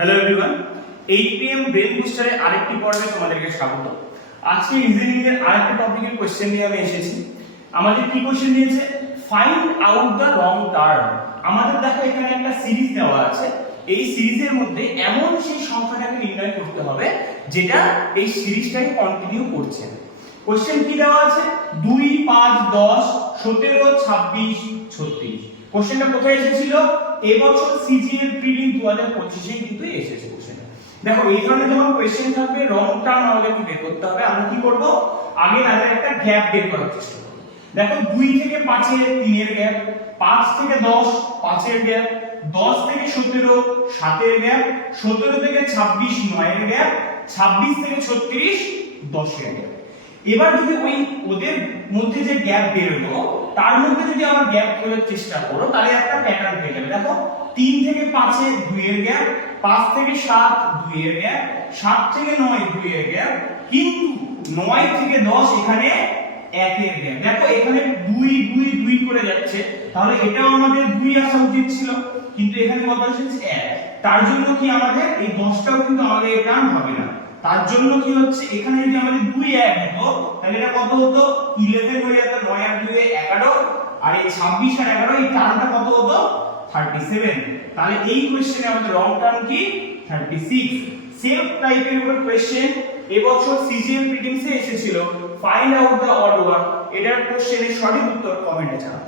Hello everyone, 8 PM brain বুস্টারের আরেকটি পর্বে তোমাদেরকে স্বাগত। আজকে রিজনিং এর আরেকটা টপিকের কোশ্চেন নিয়ে আমি এসেছি। আমাদের কি কোশ্চেন দিয়েছে? Find out the wrong term. আমাদের দেখো এখানে একটা সিরিজ দেওয়া আছে। এই সিরিজের মধ্যে এমন সেই সংখ্যাটাকে নির্ণয় করতে হবে যেটা এই সিরিজটাকে কন্টিনিউ করছে। কোশ্চেন কি দেওয়া আছে? 2 5 10 17 26 36। কোশ্চেনটা কোথায় এসেছিল? এবছর সিজিএল প্রিলিম 2025 এ কিন্তু এসেছে কোশ্চেনটা। দেখো এই ধরনের যখন কোশ্চেন থাকবে রং টার্ম আমাদেরকে বের করতে হবে। আমরা কি করব? আগে একটা গ্যাপ বের করার চেষ্টা করব। দেখো 2 থেকে 5 এর 3 এর গ্যাপ, 5 থেকে 10 5 এর গ্যাপ, 10 থেকে 17 7 এর গ্যাপ, 17 থেকে 26 9 এর গ্যাপ, 26 থেকে 36 10 এর গ্যাপ। এবার যদি ওই ওদের মধ্যে যে গ্যাপ বেরোলো তার মধ্যে যদি আমরা গ্যাপ খোঁজার চেষ্টা করো তাহলে একটা প্যাটার্ন পেয়ে যাবে। দেখো 3 থেকে 5 এ 2 এর গ্যাপ, 5 থেকে 7 2 এর গ্যাপ, 7 থেকে 9 2 এর গ্যাপ, কিন্তু 9 থেকে 10 এখানে 1 এর গ্যাপ। দেখো এখানে 2 2 2 করে যাচ্ছে, তাহলে এটাও আমাদের 2 আসা উচিত ছিল, কিন্তু এখানে কত এসেছে 1। তার জন্য কি আমাদের এই 10টাও কিন্তু আমাদের এই টার্ম হবে না। তার জন্য কি হচ্ছে, এখানে যদি আমাদের 2 1 হতো তাহলে এটা কত হতো? 11 হয়ে যেত। 9 আর 2 11, আর এই 26 আর 11 এই টার্মটা কত হতো? 37। তাহলে এই কোশ্চেনে আমাদের রং টার্ম কি? 36। সেম টাইপের উপর কোশ্চেন এবছর সিজিএল প্রিলিমসে এসেছিল। Find out the odd one. এটার কোশ্চেনের সঠিক উত্তর কমেন্টে জানাও।